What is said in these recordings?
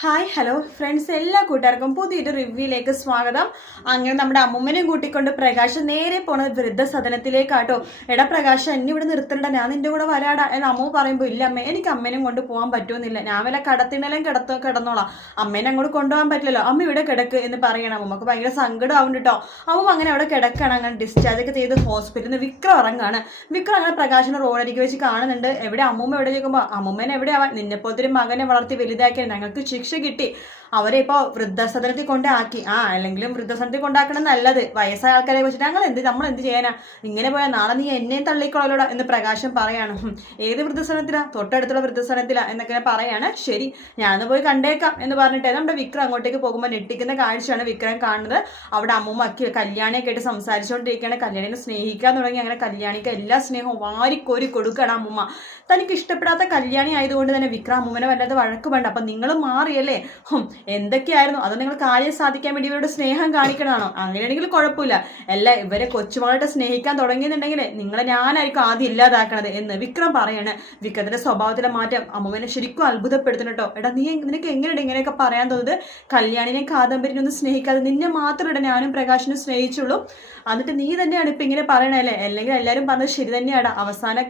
Hi hello friends, എല്ലാ കൂട്ടുകാർക്കും പുതിയൊരു റിവ്യൂയിലേക്ക് സ്വാഗതം. അങ്ങനെ നമ്മുടെ അമ്മൂമ്മനെയും കൂട്ടിക്കൊണ്ട് പ്രകാശ് നേരെ പോണത് വൃദ്ധസദനത്തിലേക്കാട്ടോ. എടാ പ്രകാശ്, എന്നെ ഇവിടെ നിർത്തണ്ട, ഞാൻ നിന്റെ കൂടെ വരാടാ എന്ന് അമ്മ പറയുമ്പോൾ, ഇല്ല അമ്മ, എനിക്ക് അമ്മേനെയും കൊണ്ട് പോകാൻ പറ്റുമെന്നില്ല, ഞാൻ വല്ല കടത്തിനെല്ലാം കിടന്നോളാം, അമ്മേനെ അങ്ങോട്ട് കൊണ്ടുപോകാൻ പറ്റില്ലല്ലോ, അമ്മ ഇവിടെ കിടക്ക് എന്ന് പറയണം. അമ്മക്ക് ഭയങ്കര സങ്കടം ആവുന്നുണ്ട് കേട്ടോ. അമ്മ അങ്ങനെ അവിടെ കിടക്കണം. അങ്ങനെ ഡിസ്ചാർജ് ഒക്കെ ചെയ്ത് ഹോസ്പിറ്റലിൽ നിന്ന് വിക്രം ഇറങ്ങാണ്. വിക്രം അങ്ങനെ പ്രകാശിനെ റോഡരികെ വെച്ച് കാണുന്നുണ്ട്. എവിടെ അമ്മൂമ്മ എവിടെ ചോദിക്കുമ്പോൾ, അമ്മൂമ്മേനെ എവിടെയാവാൻ, നിന്നെപ്പോലത്തെ മകനെ വളർത്തി വലുതാക്കിയാൽ ഞങ്ങൾക്ക് ശിക്ഷ കിട്ടി, അവരെ ഇപ്പോൾ വൃദ്ധസദനത്തിൽ കൊണ്ടാക്കി. അല്ലെങ്കിലും വൃദ്ധസദനത്തിൽ കൊണ്ടാക്കണം നല്ലത്, വയസ്സായ ആൾക്കാരെ വെച്ചിട്ട് നമ്മൾ എന്ത് ചെയ്യാനാ, ഇങ്ങനെ പോയാൽ നാളെ നീ എന്നെയും തള്ളിക്കൊള്ളലോടാ എന്ന് പ്രകാശം പറയാണ്. ഏത് വൃദ്ധസദനത്തിലാ, തൊട്ടടുത്തുള്ള വൃദ്ധസദനത്തിലാ എന്നൊക്കെ പറയാണ്. ശരി, ഞാനൊന്ന് പോയി കണ്ടേക്കാം എന്ന് പറഞ്ഞിട്ട് നമ്മുടെ വിക്രം അങ്ങോട്ടേക്ക് പോകുമ്പോൾ ഞെട്ടിക്കുന്ന കാഴ്ചയാണ് വിക്രം കാണുന്നത്. അവിടെ അമ്മൂമ്മ കല്യാണിയൊക്കെ ആയിട്ട് സംസാരിച്ചുകൊണ്ടിരിക്കുകയാണ്. കല്യാണിനെ സ്നേഹിക്കാൻ തുടങ്ങി. അങ്ങനെ കല്യാണിക്ക് എല്ലാ സ്നേഹവും വാരിക്കോരി കൊടുക്കണം അമ്മൂമ്മ. തനിക്ക് ഇഷ്ടപ്പെടാത്ത കല്യാണി ആയതുകൊണ്ട് തന്നെ വിക്രം അമ്മൂമ്മനെ വല്ലാതെ വഴക്ക് വേണ്ട. അപ്പം നിങ്ങൾ മാറിയല്ലേ, എന്തൊക്കെയായിരുന്നു അത്, നിങ്ങൾ കാര്യം സാധിക്കാൻ വേണ്ടി ഇവരുടെ സ്നേഹം കാണിക്കണമാണോ? അങ്ങനെയാണെങ്കിൽ കുഴപ്പമില്ല, അല്ല ഇവരെ കൊച്ചുമകളായിട്ട് സ്നേഹിക്കാൻ തുടങ്ങിയെന്നുണ്ടെങ്കിൽ നിങ്ങളെ ഞാനായിരിക്കും ആദ്യം ഇല്ലാതാക്കണത് എന്ന് വിക്രം പറയാണ്. വിക്രത്തിന്റെ സ്വഭാവത്തിലെ മാറ്റം അമ്മൂമ്മനെ ശരിക്കും അത്ഭുതപ്പെടുത്തണം കേട്ടോ. എടാ നിനക്ക് എങ്ങനെയുണ്ട് ഇങ്ങനെയൊക്കെ പറയാൻ തോന്നുന്നത്? കല്യാണിനെ കാദംബരിനെ ഒന്നും സ്നേഹിക്കാതെ നിന്നെ മാത്രമേ ഞാനും പ്രകാശിനും സ്നേഹിച്ചുള്ളൂ, എന്നിട്ട് നീ തന്നെയാണ് ഇപ്പം ഇങ്ങനെ പറയണല്ലേ? അല്ലെങ്കിൽ എല്ലാവരും പറഞ്ഞത് ശരി തന്നെയാണ്, അവസാന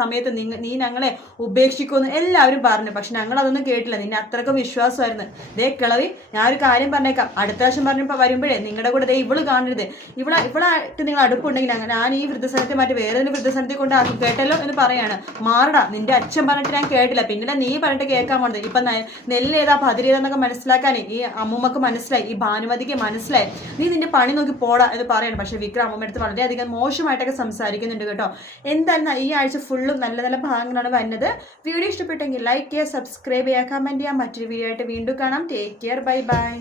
സമയത്ത് നീ ഞങ്ങളെ ഉപേക്ഷിക്കുമെന്ന് എല്ലാവരും പറഞ്ഞു, പക്ഷെ ഞങ്ങൾ അതൊന്നും കേട്ടില്ല, നിന്നെ അത്രക്കും വിശ്വാസമായിരുന്നു. ദേ കിളവി, ഞാനൊരു കാര്യം പറഞ്ഞേക്കാം, അടുത്ത പ്രാവശ്യം പറഞ്ഞപ്പോൾ വരുമ്പോഴേ നിങ്ങളുടെ കൂടെ ദേ ഇവള് കാണരുത്, ഇവളായിട്ട് നിങ്ങൾ അടുപ്പുണ്ടെങ്കിൽ ഞാൻ ഈ വൃദ്ധസദനത്തെ മാറ്റി വേറെ ഒരു വൃദ്ധസദനത്തിൽ കൊണ്ടാക്കും, കേട്ടല്ലോ എന്ന് പറയാണ്. മാറടാ, നിന്റെ അച്ഛൻ പറഞ്ഞിട്ട് ഞാൻ കേട്ടില്ല, പിന്നീട് നീ പറഞ്ഞിട്ട് കേൾക്കാൻ പോണത്. ഇപ്പം നെല്ലേതാ പതിരേതാന്നൊക്കെ മനസ്സിലാക്കാൻ ഈ അമ്മൂമ്മക്ക് മനസ്സിലായി, ഈ ഭാനുമതിക്ക് മനസ്സിലായി, നീ നിന്റെ പണി നോക്കി പോടാ എന്ന് പറയണം. പക്ഷെ വിക്രം അമ്മൂമ്മ അടുത്ത് വളരെയധികം മോശമായിട്ടൊക്കെ സംസാരിക്കുന്നുണ്ട് കേട്ടോ. എന്തായാലും ഈ ആഴ്ച ഫുള്ളും നല്ല നല്ല ഭാഗങ്ങളാണ് വരുന്നത്. വീഡിയോ ഇഷ്ടപ്പെട്ടെങ്കിൽ ലൈക്ക് ചെയ്യുക, സബ്സ്ക്രൈബ് ചെയ്യുക, കമൻറ്റ് ചെയ്യുക. മറ്റൊരു വീഡിയോ ആയിട്ട് വീണ്ടും കാണാം. Take care, bye bye.